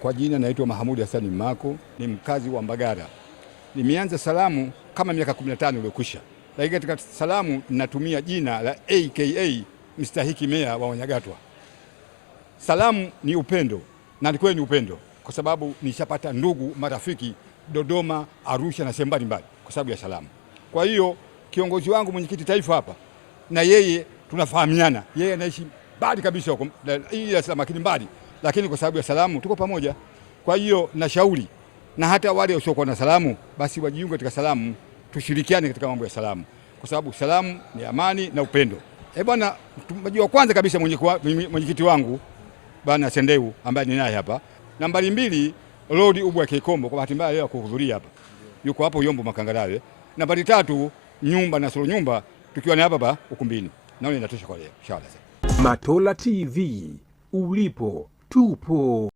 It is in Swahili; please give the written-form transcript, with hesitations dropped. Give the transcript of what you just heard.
Kwa jina naitwa Mahamudi Hassan Mako, ni mkazi wa Mbagara. Nimeanza salamu kama miaka 15 iliyokwisha, lakini katika salamu ninatumia jina la AKA mstahiki meya wa Wanyagatwa. Salamu ni upendo, na kweli ni upendo kwa sababu nishapata ndugu marafiki Dodoma, Arusha na sehemu mbalimbali kwa sababu ya salamu. Kwa hiyo kiongozi wangu mwenyekiti taifa hapa na yeye tunafahamiana, yeye anaishi mbali kabisa huko Dar es Salaam, lakini mbali, lakini kwa sababu ya salamu tuko pamoja. Kwa hiyo nashauri na hata wale wasiokuwa na salamu basi wajiunge katika salamu, tushirikiane katika mambo ya salamu kwa sababu salamu ni amani na upendo. Bwana, mjua kwanza kabisa mwenyekiti wangu bwana Sendeu ambaye ni naye hapa. Nambari 2 Lord Ubwa Kikombo, kwa bahati mbaya leo kuhudhuria hapa, yuko hapo Yombo Makangalawe. Nambari 3 Nyumba na Solo Nyumba, tukiwa na hapa ukumbini. Naona inatosha kwa leo. Inshallah. Matola TV, ulipo tupo.